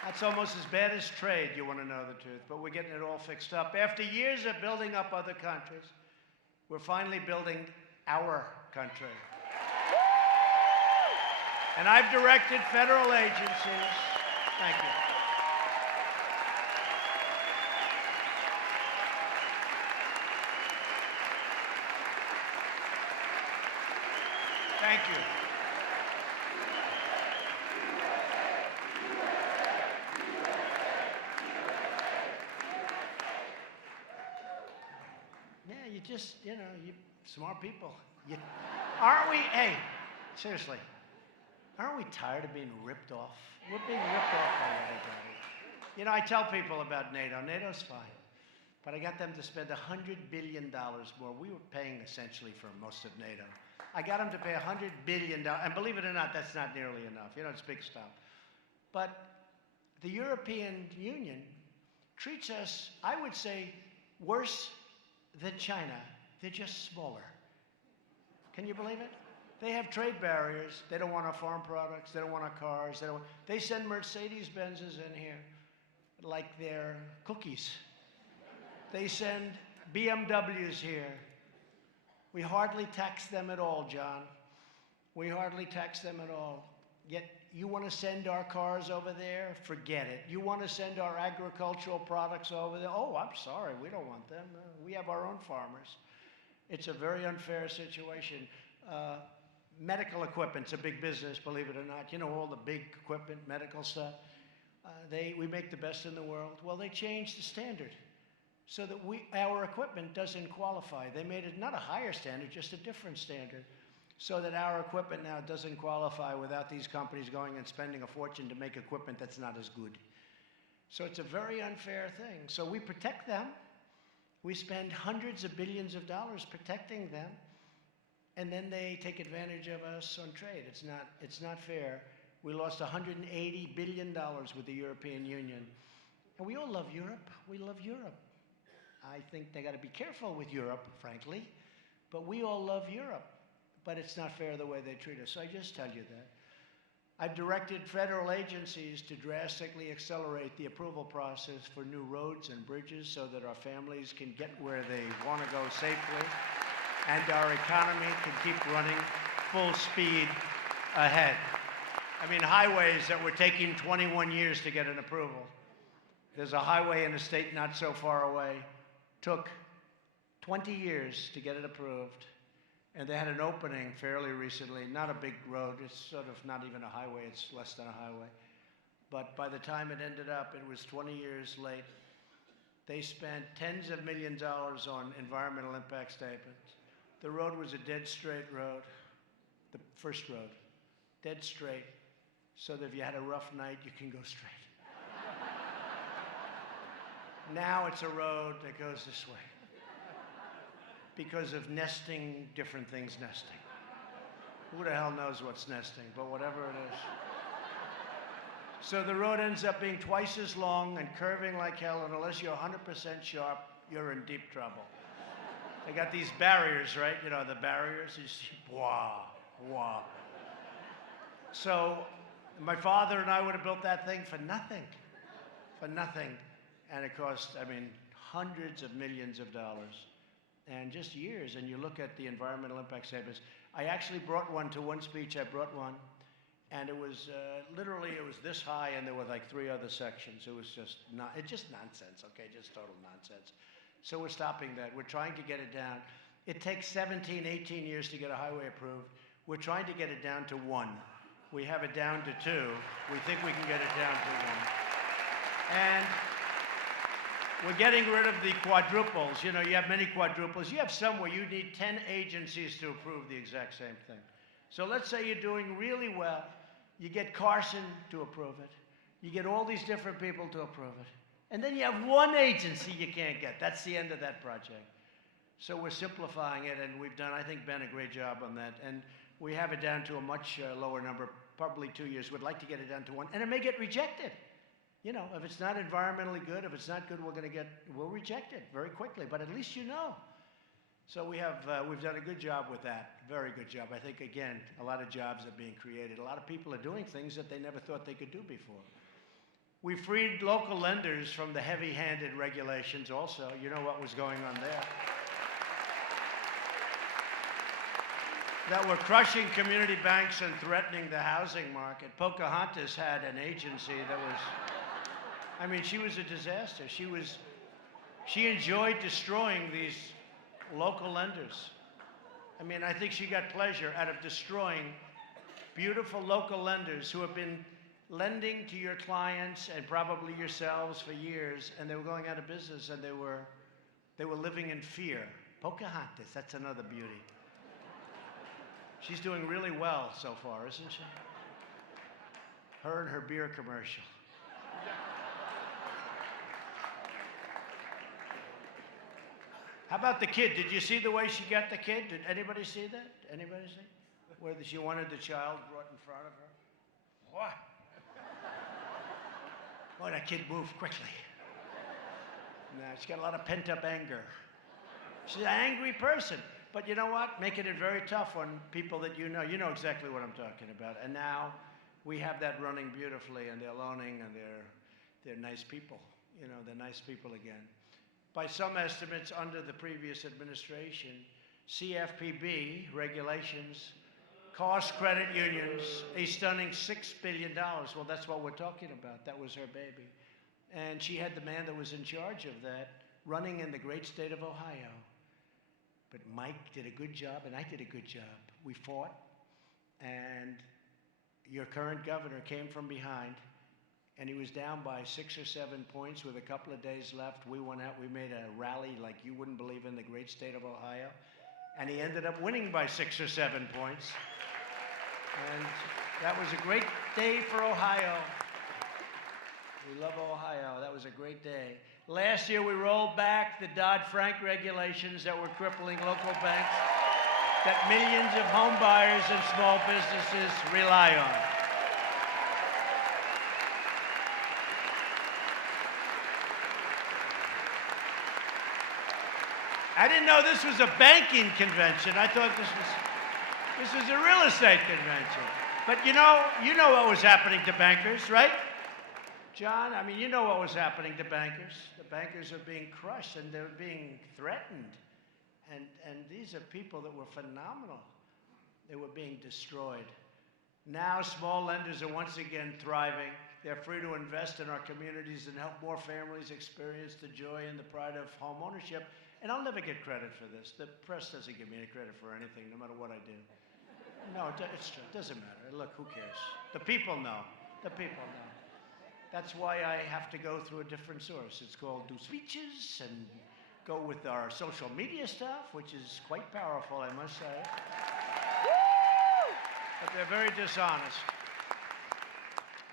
That's almost as bad as trade, you want to know the truth. But we're getting it all fixed up. After years of building up other countries, we're finally building our country. And I've directed federal agencies. Thank you. Thank you. Yeah, you just, you smart people. Aren't we, hey, seriously, aren't we tired of being ripped off? We're being ripped off by everybody. I tell people about NATO. NATO's fine. But I got them to spend $100 billion more. We were paying essentially for most of NATO. I got them to pay $100 billion. And believe it or not, that's not nearly enough. It's big stuff. But the European Union treats us, I would say, worse than China. They're just smaller. Can you believe it? They have trade barriers. They don't want our farm products. They don't want our cars. They send Mercedes-Benzes in here like they're cookies. They send BMWs here. We hardly tax them at all, John. We hardly tax them at all. Yet you want to send our cars over there? Forget it. You want to send our agricultural products over there? Oh, I'm sorry. We don't want them. We have our own farmers. It's a very unfair situation. Medical equipment's a big business, believe it or not. All the big equipment, medical stuff. We make the best in the world. Well, they changed the standard so that our equipment doesn't qualify. They made it not a higher standard, just a different standard, so that our equipment now doesn't qualify without these companies going and spending a fortune to make equipment that's not as good. So it's a very unfair thing. So we protect them. We spend hundreds of billions of dollars protecting them, and then they take advantage of us on trade. It's not fair. We lost $180 billion with the European Union. And we all love Europe. We love Europe. I think they got to be careful with Europe, frankly. But we all love Europe. But it's not fair the way they treat us. So I just tell you that. I've directed federal agencies to drastically accelerate the approval process for new roads and bridges so that our families can get where they want to go safely and our economy can keep running full speed ahead. I mean, highways that were taking 21 years to get an approval. There's a highway in a state not so far away. Took 20 years to get it approved. And they had an opening fairly recently, not a big road, it's sort of not even a highway, it's less than a highway. But by the time it ended up, it was 20 years late. They spent tens of millions of dollars on environmental impact statements. The road was a dead straight road, the first road, dead straight, so that if you had a rough night, you can go straight. Now it's a road that goes this way, because of nesting, different things nesting. Who the hell knows what's nesting, but whatever it is. So the road ends up being twice as long and curving like hell, and unless you're 100% sharp, you're in deep trouble. They got these barriers, right? You know, the barriers, you see, wah, wah. So my father and I would have built that thing for nothing, And it cost, I mean, hundreds of millions of dollars. And just years, and you look at the environmental impact statements. I actually brought one to one speech, and it was literally, it was this high, and there were like 3 other sections. It was just nonsense, okay, just total nonsense. So we're stopping that. We're trying to get it down. It takes 17, 18 years to get a highway approved. We're trying to get it down to 1. We have it down to 2. We think we can get it down to 1. And We're getting rid of the quadruples. You know, you have many quadruples. You have some where you need 10 agencies to approve the exact same thing. So let's say you're doing really well. You get Carson to approve it. You get all these different people to approve it. And then you have one agency you can't get. That's the end of that project. So we're simplifying it, and we've done, I think, Ben, a great job on that. And we have it down to a much lower number, probably 2 years. We'd like to get it down to 1. And it may get rejected. You know, if it's not environmentally good, if it's not good, we'll reject it very quickly. But at least you know. So we've done a good job with that. Very good job. I think, again, a lot of jobs are being created. A lot of people are doing things that they never thought they could do before. We freed local lenders from the heavy-handed regulations also. You know what was going on there. That were crushing community banks and threatening the housing market. Pocahontas had an agency that was, I mean, she was a disaster. She enjoyed destroying these local lenders. I mean, I think she got pleasure out of destroying beautiful local lenders who have been lending to your clients and probably yourselves for years, and they were going out of business, and they were living in fear. Pocahontas, that's another beauty. She's doing really well so far, isn't she? Her and her beer commercial. How about the kid? Did you see the way she got the kid? Did anybody see that? Anybody see? Where she wanted the child brought in front of her? What? Boy, that kid moved quickly. Nah, she's got a lot of pent-up anger. She's an angry person. But you know what? Making it very tough on people that you know. You know exactly what I'm talking about. And now we have that running beautifully, and they're loaning, and they're nice people. You know, they're nice people again. By some estimates, under the previous administration, CFPB regulations cost credit unions a stunning $6 billion. Well, that's what we're talking about. That was her baby. And she had the man that was in charge of that running in the great state of Ohio. But Mike did a good job, and I did a good job. We fought, and your current governor came from behind, and he was down by 6 or 7 points with a couple of days left. We went out, we made a rally like you wouldn't believe in the great state of Ohio, and he ended up winning by 6 or 7 points. And that was a great day for Ohio. We love Ohio. That was a great day. Last year, we rolled back the Dodd-Frank regulations that were crippling local banks that millions of home buyers and small businesses rely on. I didn't know this was a banking convention. I thought this was a real estate convention. But you know what was happening to bankers, right? John, I mean, you know what was happening to bankers. The bankers are being crushed, and they're being threatened. And these are people that were phenomenal. They were being destroyed. Now small lenders are once again thriving. They're free to invest in our communities and help more families experience the joy and the pride of home ownership. And I'll never get credit for this. The press doesn't give me any credit for anything, no matter what I do. No, it's true. It doesn't matter. Look, who cares? The people know. The people know. That's why I have to go through a different source. It's called Do Speeches, and go with our social media stuff, which is quite powerful, I must say. But they're very dishonest.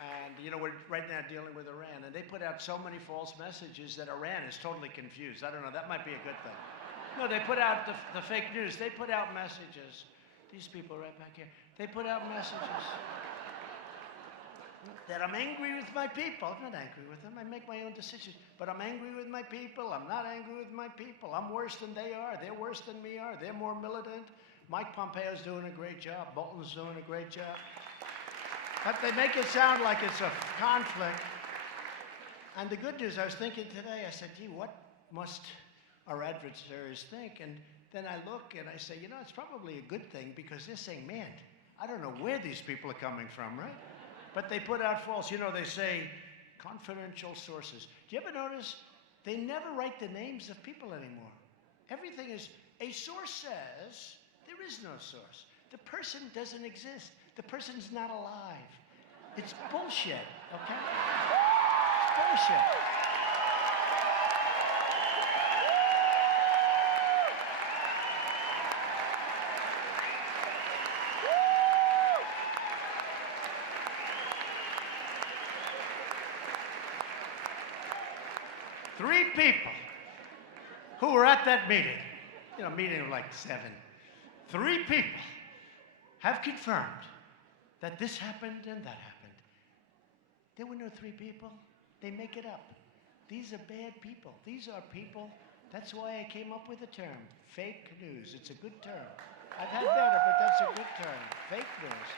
And, you know, we're right now dealing with Iran, and they put out so many false messages that Iran is totally confused. I don't know, that might be a good thing. No, they put out the fake news. They put out messages. These people right back here, they put out messages that I'm angry with my people. I'm not angry with them. I make my own decisions. But I'm angry with my people. I'm not angry with my people. I'm worse than they are. They're worse than me are. They're more militant. Mike Pompeo's doing a great job. Bolton's doing a great job. But they make it sound like it's a conflict. And the good news, I was thinking today, I said, gee, what must our adversaries think? And then I look and I say, you know, it's probably a good thing, because they're saying, man, I don't know where these people are coming from, right? But they put out false, you know, they say confidential sources. Do you ever notice they never write the names of people anymore? Everything is, a source says, there is no source. The person doesn't exist. The person's not alive. It's bullshit, okay? It's bullshit. 3 people who were at that meeting, meeting of like 7, 3 people have confirmed that this happened and that happened. There were no 3 people. They make it up. These are bad people. These are people. That's why I came up with the term, fake news. It's a good term. I've had better, but that's a good term, fake news.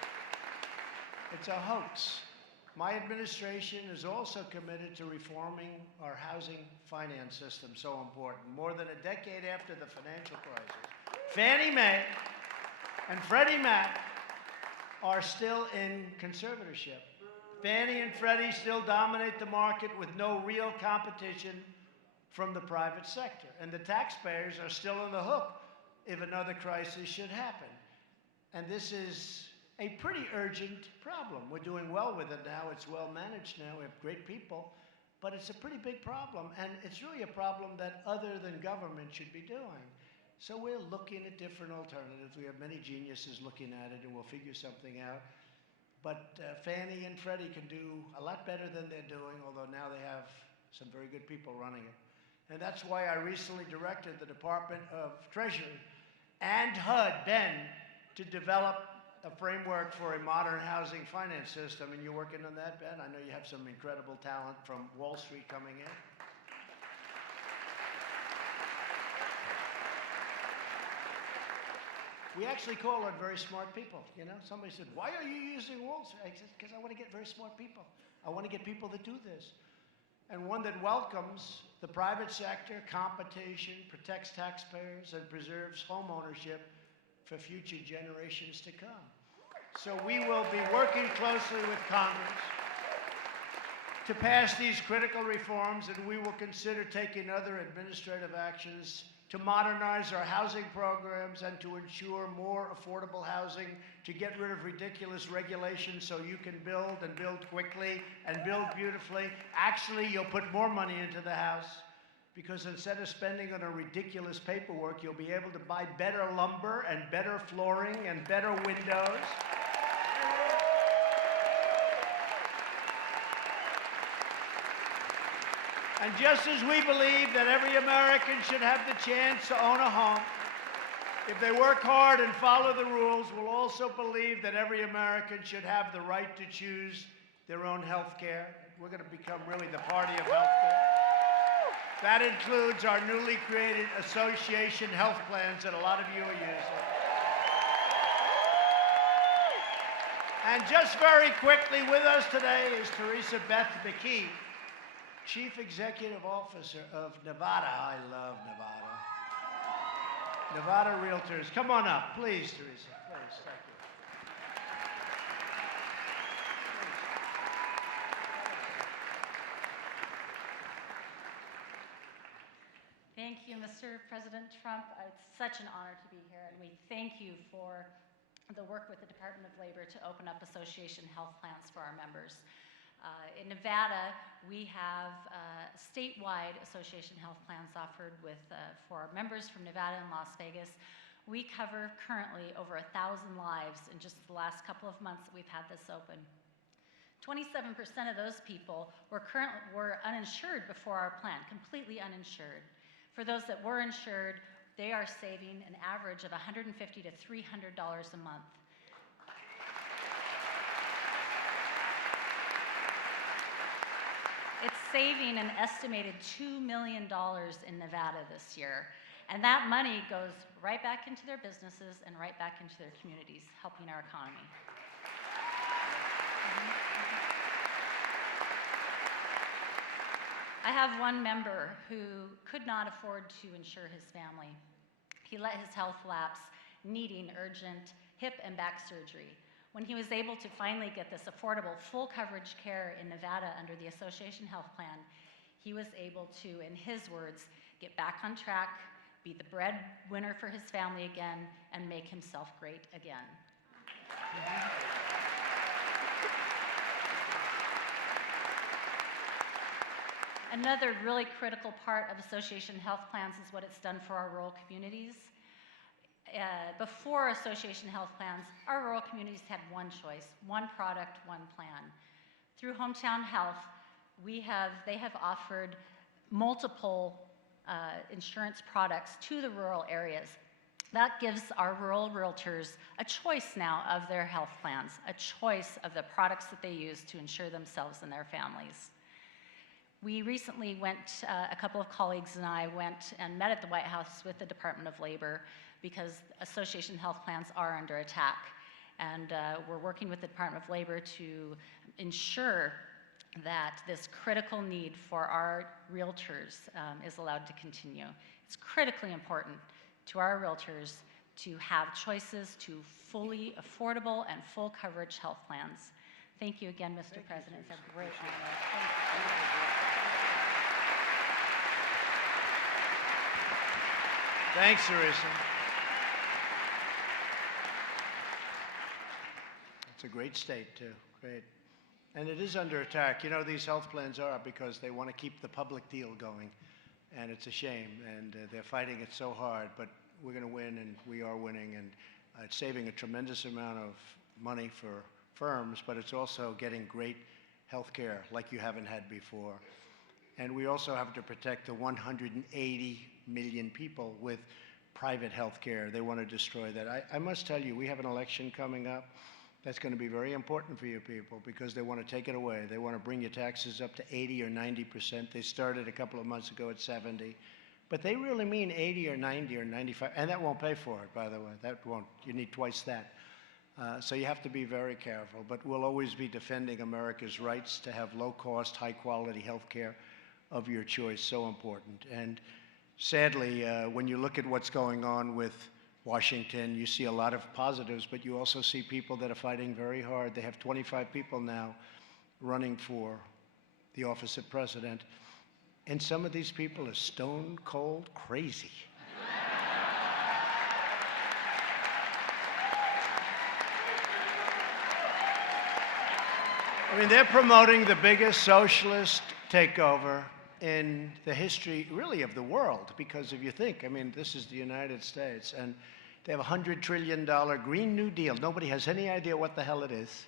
It's a hoax. My administration is also committed to reforming our housing finance system, so important. More than a decade after the financial crisis, Fannie Mae and Freddie Mac are still in conservatorship. Fannie and Freddie still dominate the market with no real competition from the private sector. And the taxpayers are still on the hook if another crisis should happen. And this is a pretty urgent problem. We're doing well with it now. It's well managed now. We have great people. But it's a pretty big problem. And it's really a problem that other than government should be doing. So we're looking at different alternatives. We have many geniuses looking at it, and we'll figure something out. But Fannie and Freddie can do a lot better than they're doing, although now they have some very good people running it. And that's why I recently directed the Department of Treasury and HUD, Ben, to develop a framework for a modern housing finance system. And you're working on that, Ben? I know you have some incredible talent from Wall Street coming in. We actually call on very smart people, Somebody said, why are you using Wall Street? I said, because I want to get very smart people. I want to get people that do this. And one that welcomes the private sector, competition, protects taxpayers, and preserves home ownership for future generations to come. So we will be working closely with Congress to pass these critical reforms, and we will consider taking other administrative actions to modernize our housing programs and to ensure more affordable housing, to get rid of ridiculous regulations so you can build and build quickly and build beautifully. Actually, you'll put more money into the house because instead of spending on a ridiculous paperwork, you'll be able to buy better lumber and better flooring and better windows. And just as we believe that every American should have the chance to own a home, if they work hard and follow the rules, we'll also believe that every American should have the right to choose their own health care. We're going to become really the party of health care. That includes our newly created association health plans that a lot of you are using. And just very quickly with us today is Teresa Beth McKee, Chief Executive Officer of Nevada. I love Nevada. Nevada Realtors. Come on up, please, Teresa. Please, thank you. Thank you, Mr. President Trump. It's such an honor to be here, and we thank you for the work with the Department of Labor to open up association health plans for our members. In Nevada, we have statewide association health plans offered for our members from Nevada and Las Vegas. We cover currently over 1,000 lives in just the last couple of months that we've had this open. 27% of those people were uninsured before our plan, completely uninsured. For those that were insured, they are saving an average of $150 to $300 a month. It's saving an estimated $2 million in Nevada this year. And that money goes right back into their businesses and right back into their communities, helping our economy. I have one member who could not afford to insure his family. He let his health lapse, needing urgent hip and back surgery. When he was able to finally get this affordable, full coverage care in Nevada under the association health plan, he was able to, in his words, get back on track, be the breadwinner for his family again, and make himself great again. Another really critical part of association health plans is what it's done for our rural communities. Before association health plans, our rural communities had one choice, one product, one plan. Through Hometown Health, they have offered multiple insurance products to the rural areas. That gives our rural realtors a choice now of their health plans, a choice of the products that they use to insure themselves and their families. We recently went, a couple of colleagues and I went and met at the White House with the Department of Labor because association health plans are under attack. And we're working with the Department of Labor to ensure that this critical need for our realtors is allowed to continue. It's critically important to our realtors to have choices to fully affordable and full coverage health plans. Thank you again, Mr. President. It's a great honor. Thanks, Sarissa. It's a great state, too. Great. And it is under attack. You know, these health plans are because they want to keep the public deal going. And it's a shame. And they're fighting it so hard. But we're going to win, and we are winning. And it's saving a tremendous amount of money for firms, but it's also getting great health care like you haven't had before. And we also have to protect the 180 million people with private health care. They want to destroy that. I must tell you, we have an election coming up that's going to be very important for you people because they want to take it away. They want to bring your taxes up to 80 or 90%. They started a couple of months ago at 70. But they really mean 80 or 90 or 95. And that won't pay for it, by the way. That won't. You need twice that. So you have to be very careful. But we'll always be defending America's rights to have low-cost, high-quality health care of your choice. So important. And sadly, when you look at what's going on with Washington, you see a lot of positives, but you also see people that are fighting very hard. They have 25 people now running for the office of president, and some of these people are stone cold crazy. I mean, they're promoting the biggest socialist takeover in the history, really, of the world, because if you think, I mean, this is the United States, and they have a $100 trillion Green New Deal. Nobody has any idea what the hell it is.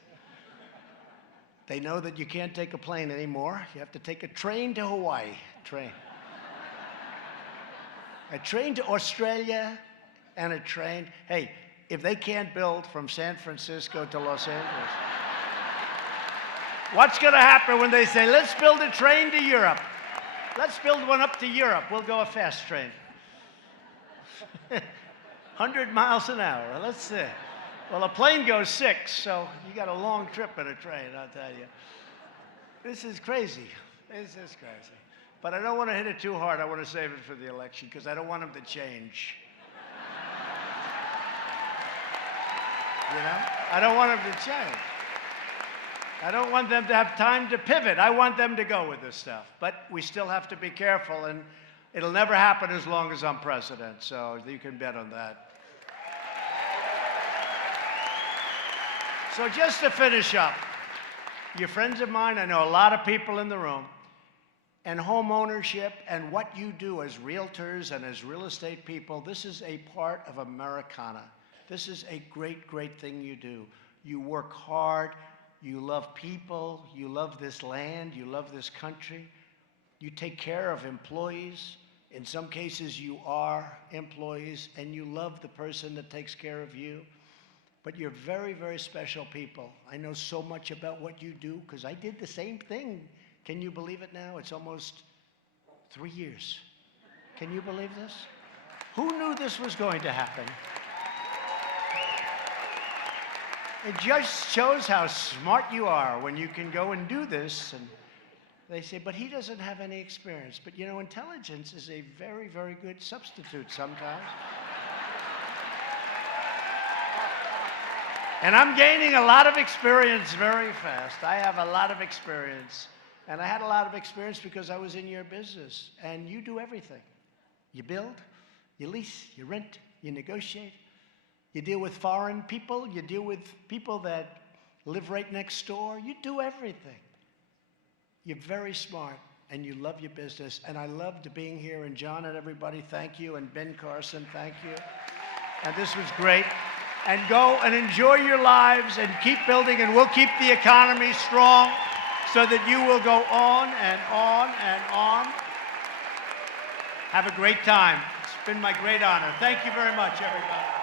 They know that you can't take a plane anymore. You have to take a train to Hawaii. Train. A train to Australia and a train. Hey, if they can't build from San Francisco to Los Angeles, what's going to happen when they say, let's build a train to Europe? Let's build one up to Europe. We'll go a fast train. 100 miles an hour. Let's see. Well, a plane goes 6, so you got a long trip in a train, I'll tell you. This is crazy. This is crazy. But I don't want to hit it too hard. I want to save it for the election because I don't want them to change. You know? I don't want them to change. I don't want them to have time to pivot. I want them to go with this stuff. But we still have to be careful, and it'll never happen as long as I'm president, so you can bet on that. So just to finish up, you're friends of mine. I know a lot of people in the room. And home ownership and what you do as realtors and as real estate people, this is a part of Americana. This is a great, great thing you do. You work hard. You love people, you love this land, you love this country. You take care of employees. In some cases, you are employees, and you love the person that takes care of you. But you're very, very special people. I know so much about what you do because I did the same thing. Can you believe it now? It's almost 3 years. Can you believe this? Who knew this was going to happen? It just shows how smart you are when you can go and do this. And they say, but he doesn't have any experience. But you know, intelligence is a very, very good substitute sometimes. And I'm gaining a lot of experience very fast. I have a lot of experience. And I had a lot of experience because I was in your business. And you do everything. You build, you lease, you rent, you negotiate. You deal with foreign people. You deal with people that live right next door. You do everything. You're very smart, and you love your business. And I loved being here. And John and everybody, thank you. And Ben Carson, thank you. And this was great. And go and enjoy your lives and keep building, and we'll keep the economy strong so that you will go on and on and on. Have a great time. It's been my great honor. Thank you very much, everybody.